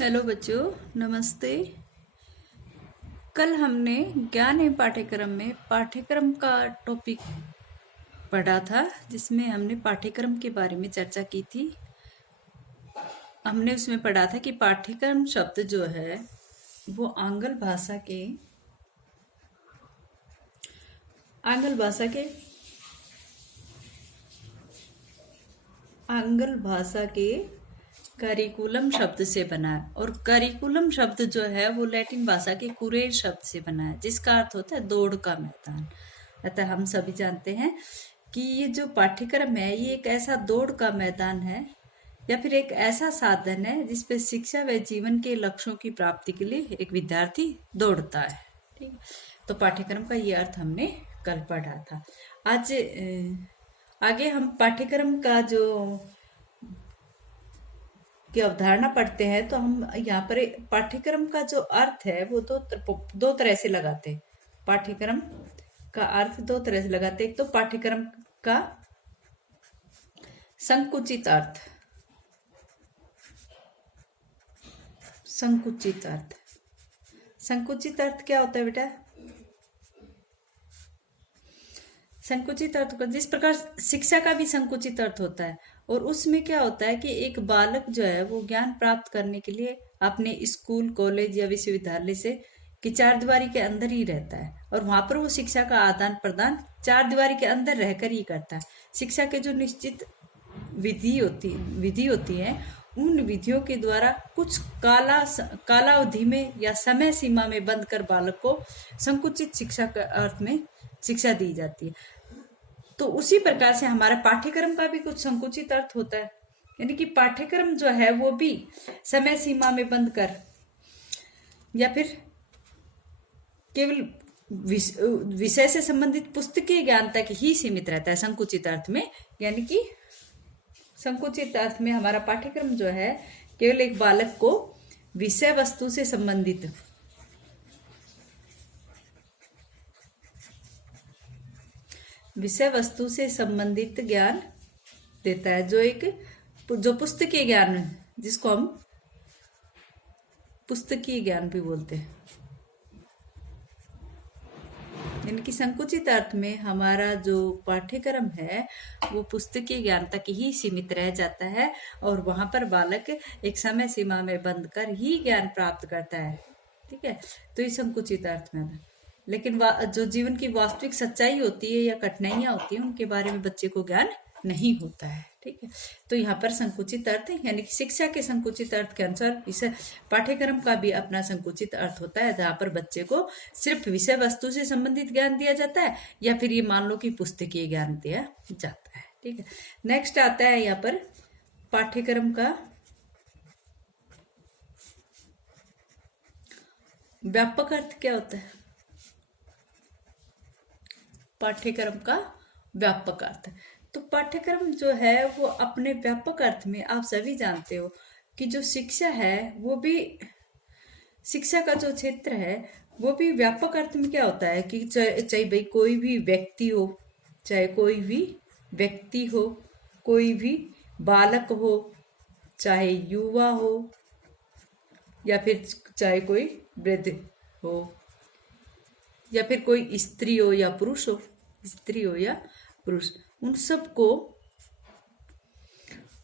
Hello बच्चों, नमस्ते। कल हमने ज्ञान एवं पाठ्यक्रम में पाठ्यक्रम का टॉपिक पढ़ा था, जिसमें हमने पाठ्यक्रम के बारे में चर्चा की थी। हमने उसमें पढ़ा था कि पाठ्यक्रम शब्द जो है वो आंग्ल भाषा के करिकुलम शब्द से बना है। और करिकुलम शब्द जो है वो लैटिन भाषा के कुरेर शब्द से बना है, जिसका अर्थ होता है दौड़ का मैदान। अतः हम सभी जानते हैं कि ये जो पाठ्यक्रम है ये एक ऐसा दौड़ का मैदान है या फिर एक ऐसा साधन है जिसपे शिक्षा व जीवन के लक्ष्यों की प्राप्ति के लिए एक विद्यार्थी दौड़ता है। ठीक है, तो पाठ्यक्रम का ये अर्थ हमने कल पढ़ा था। आज आगे हम पाठ्यक्रम का जो की अवधारणा पढ़ते हैं, तो हम यहाँ पर पाठ्यक्रम का जो अर्थ है वो दो तरह से लगाते हैं। पाठ्यक्रम का अर्थ दो तरह से लगाते हैं। एक तो पाठ्यक्रम का संकुचित अर्थ। संकुचित अर्थ क्या होता है बेटा? संकुचित अर्थ का जिस प्रकार शिक्षा का भी संकुचित अर्थ होता है, और उसमें क्या होता है कि एक बालक जो है वो ज्ञान प्राप्त करने के लिए अपने स्कूल, कॉलेज या विश्वविद्यालय से की चार दीवारी के अंदर ही रहता है, और वहां पर वो शिक्षा का आदान प्रदान चार दीवारी के अंदर रहकर ही करता है। शिक्षा के जो निश्चित विधि होती है, उन विधियों के द्वारा कुछ कालावधि में या समय सीमा में बंद कर बालक को संकुचित शिक्षा के अर्थ में शिक्षा दी जाती है। तो उसी प्रकार से हमारा पाठ्यक्रम का भी कुछ संकुचित अर्थ होता है, यानी कि पाठ्यक्रम जो है वो भी समय सीमा में बंद कर या फिर केवल विषय से संबंधित पुस्तकीय ज्ञान तक ही सीमित रहता है संकुचित अर्थ में। यानी कि संकुचित अर्थ में हमारा पाठ्यक्रम जो है केवल एक बालक को विषय वस्तु से संबंधित ज्ञान देता है, जो पुस्तकीय ज्ञान है, जिसको हम पुस्तकीय ज्ञान भी बोलते हैं। यानी कि संकुचित अर्थ में हमारा जो पाठ्यक्रम है वो पुस्तकीय ज्ञान तक ही सीमित रह जाता है, और वहां पर बालक एक समय सीमा में बंद कर ही ज्ञान प्राप्त करता है। ठीक है, तो ये संकुचित अर्थ में। लेकिन जो जीवन की वास्तविक सच्चाई होती है या कठिनाइयां होती है, उनके बारे में बच्चे को ज्ञान नहीं होता है। ठीक है, तो यहाँ पर संकुचित अर्थ है, यानी कि शिक्षा के संकुचित अर्थ के अनुसार इस पाठ्यक्रम का भी अपना संकुचित अर्थ होता है, जहाँ पर बच्चे को सिर्फ विषय वस्तु से संबंधित ज्ञान दिया जाता है, या फिर ये मान लो कि पुस्तकीय ज्ञान दिया जाता है। ठीक है, नेक्स्ट आता है यहाँ पर पाठ्यक्रम का व्यापक अर्थ क्या होता है? पाठ्यक्रम का व्यापक अर्थ, तो पाठ्यक्रम जो है वो अपने व्यापक अर्थ में आप सभी जानते हो कि जो शिक्षा है वो भी, शिक्षा का जो क्षेत्र है वो भी व्यापक अर्थ में क्या होता है कि चाहे भाई कोई भी व्यक्ति हो, कोई भी बालक हो, चाहे युवा हो, या फिर चाहे कोई वृद्ध हो, या फिर कोई स्त्री हो या पुरुष, उन सबको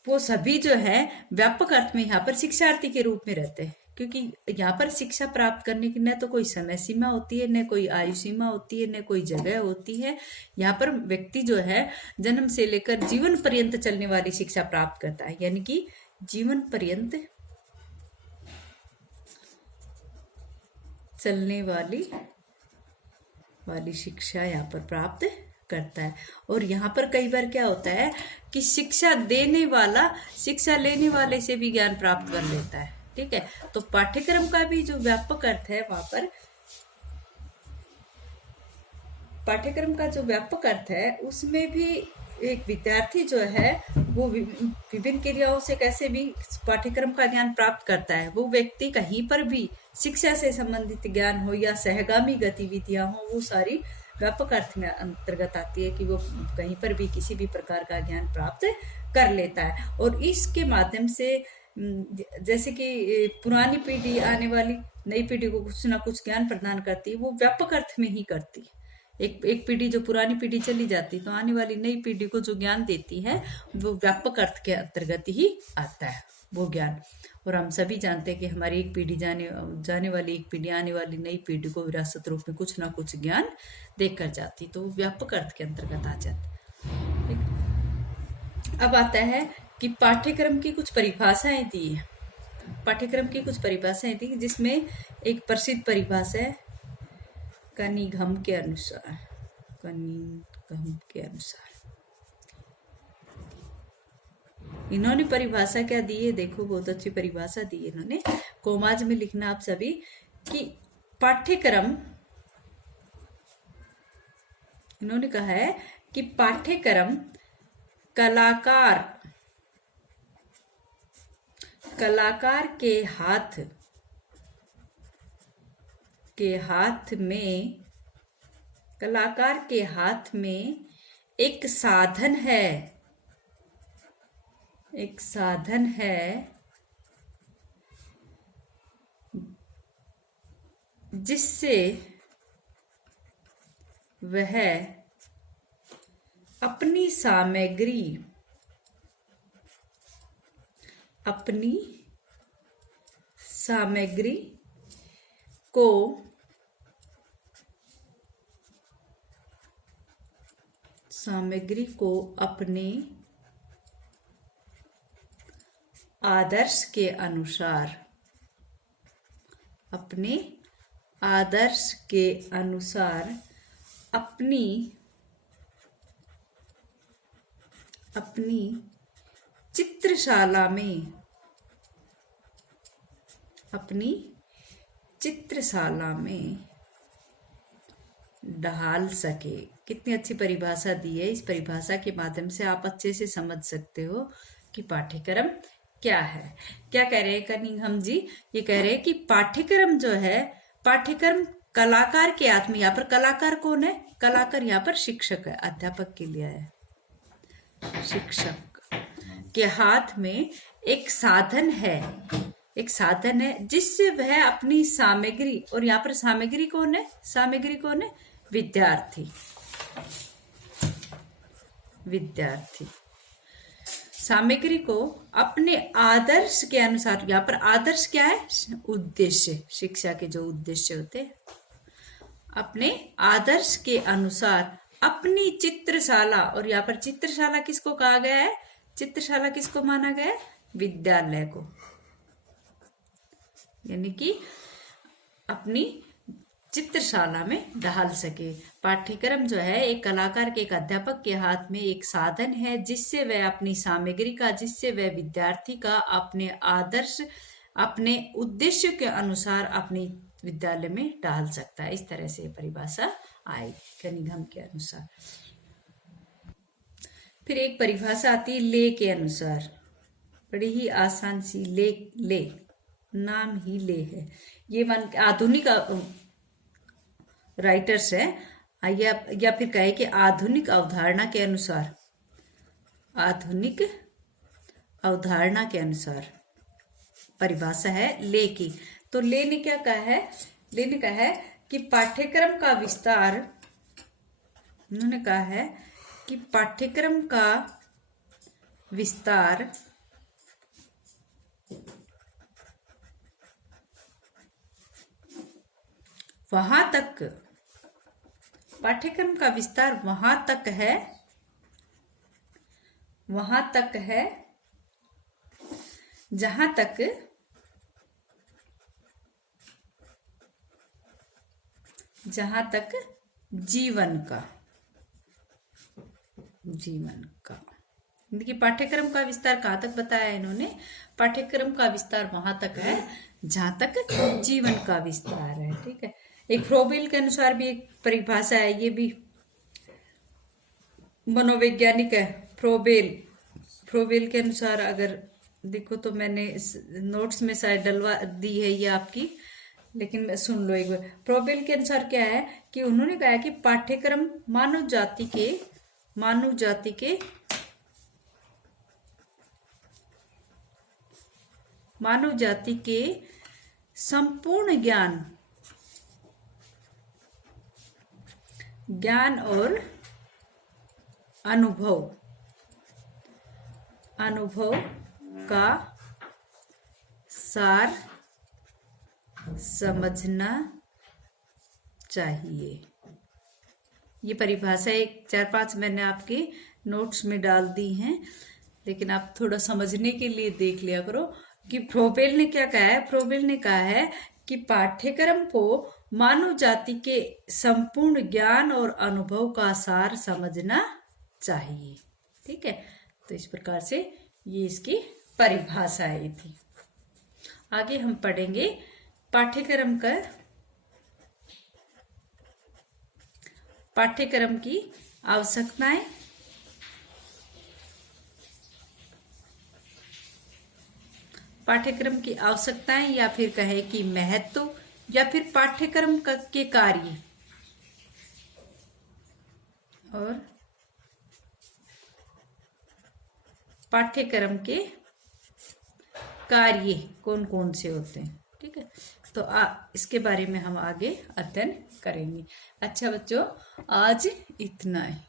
वो सभी जो है व्यापक अर्थ में यहाँ पर शिक्षार्थी के रूप में रहते हैं, क्योंकि यहाँ पर शिक्षा प्राप्त करने की न तो कोई समय सीमा होती है, न कोई आयु सीमा होती है, न कोई जगह होती है। यहाँ पर व्यक्ति जो है जन्म से लेकर जीवन पर्यंत चलने वाली शिक्षा प्राप्त करता है, यानी कि जीवन पर्यंत चलने वाली शिक्षा यहाँ पर प्राप्त करता है। और यहाँ पर कई बार क्या होता है कि शिक्षा देने वाला शिक्षा लेने वाले से भी ज्ञान प्राप्त कर लेता है। ठीक है, तो पाठ्यक्रम का भी जो व्यापक अर्थ है, वहां पर पाठ्यक्रम का जो व्यापक अर्थ है उसमें भी एक विद्यार्थी जो है वो विभिन्न क्रियाओं से कैसे भी पाठ्यक्रम का ज्ञान प्राप्त करता है। वो व्यक्ति कहीं पर भी शिक्षा से संबंधित ज्ञान हो या सहगामी गतिविधियां हो, वो सारी व्यापक अर्थ में अंतर्गत आती है कि वो कहीं पर भी किसी भी प्रकार का ज्ञान प्राप्त कर लेता है, और इसके माध्यम से जैसे कि पुरानी पीढ़ी आने वाली नई पीढ़ी को कुछ ना कुछ ज्ञान प्रदान करती है, वो व्यापक अर्थ में ही करती है। एक पीढ़ी जो पुरानी पीढ़ी चली जाती तो आने वाली नई पीढ़ी को जो ज्ञान देती है वो व्यापक अर्थ के अंतर्गत ही आता है वो ज्ञान। और हम सभी जानते हैं कि हमारी एक पीढ़ी जाने वाली एक पीढ़ी आने वाली नई पीढ़ी को विरासत रूप में कुछ ना कुछ ज्ञान देकर जाती, तो वो व्यापक अर्थ के अंतर्गत आ जाता। ठीक। अब आता है कि पाठ्यक्रम की कुछ परिभाषाएं दी है। पाठ्यक्रम की कुछ परिभाषाएं दी जिसमें एक प्रसिद्ध परिभाषा है कनिघम के अनुसार। कनिघम के अनुसार इन्होंने परिभाषा क्या दी है, देखो बहुत अच्छी परिभाषा दी है इन्होंने। कोमाज में लिखना आप सभी कि पाठ्यक्रम, इन्होंने कहा है कि पाठ्यक्रम कलाकार के हाथ में एक साधन है जिससे वह अपनी सामग्री को अपने आदर्श के अनुसार अपनी चित्रशाला में ढाल सके। कितनी अच्छी परिभाषा दी है। इस परिभाषा के माध्यम से आप अच्छे से समझ सकते हो कि पाठ्यक्रम क्या है। क्या कह रहे हैं कनिंघम जी? ये कह रहे हैं कि पाठ्यक्रम जो है, पाठ्यक्रम कलाकार के हाथ में, यहाँ पर कलाकार कौन है? कलाकार यहाँ पर शिक्षक है, अध्यापक के लिए है। शिक्षक के हाथ में एक साधन है जिससे वह अपनी सामग्री, और यहाँ पर सामग्री कौन है? विद्यार्थी। सामग्री को अपने आदर्श के अनुसार, यहाँ पर आदर्श क्या है? उद्देश्य। शिक्षा के जो उद्देश्य होते हैं, अपने आदर्श के अनुसार अपनी चित्रशाला, और यहाँ पर चित्रशाला किसको कहा गया है? चित्रशाला किसको माना गया है? विद्यालय को। यानी कि अपनी चित्रशाला में ढाल सके। पाठ्यक्रम जो है एक कलाकार के, एक अध्यापक के हाथ में एक साधन है जिससे वह अपनी सामग्री का, जिससे वह विद्यार्थी का अपने आदर्श, अपने उद्देश्य के अनुसार अपनी विद्यालय में ढाल सकता है। इस तरह से परिभाषा आई कनिघम के अनुसार। फिर एक परिभाषा आती है ले के अनुसार। बड़ी ही आसान सी, ले नाम ही ले है। ये आधुनिक राइटर्स है, या फिर कहे कि आधुनिक अवधारणा के अनुसार परिभाषा है ले की। तो ले ने क्या कहा है? ले ने कहा है कि पाठ्यक्रम का विस्तार, उन्होंने कहा है कि पाठ्यक्रम का विस्तार वहां तक, पाठ्यक्रम का विस्तार वहां तक है जहां तक जीवन का देखिए पाठ्यक्रम का विस्तार कहाँ तक बताया इन्होंने? पाठ्यक्रम का विस्तार वहां तक है जहां तक जीवन का विस्तार है। ठीक है। एक फ्रोबेल के अनुसार भी एक परिभाषा है, ये भी मनोवैज्ञानिक है। फ्रोबेल के अनुसार अगर देखो तो मैंने नोट्स में शायद डलवा दी है ये आपकी, लेकिन सुन लो एक बार। फ्रोबेल के अनुसार क्या है कि उन्होंने कहा है कि पाठ्यक्रम मानव जाति के मानव जाति के संपूर्ण ज्ञान और अनुभव का सार समझना चाहिए। ये परिभाषा एक 4-5 मैंने आपके नोट्स में डाल दी हैं, लेकिन आप थोड़ा समझने के लिए देख लिया करो कि फ्रोबेल ने क्या कहा है। फ्रोबेल ने कहा है कि पाठ्यक्रम को मानव जाति के संपूर्ण ज्ञान और अनुभव का सार समझना चाहिए। ठीक है, तो इस प्रकार से ये इसकी परिभाषाएं थी। आगे हम पढ़ेंगे पाठ्यक्रम की आवश्यकताएं, या फिर कहे कि महत्व, या फिर पाठ्यक्रम के कार्य और पाठ्यक्रम के कार्य कौन कौन से होते हैं। ठीक है, तो इसके बारे में हम आगे अध्ययन करेंगे। अच्छा बच्चों, आज इतना है।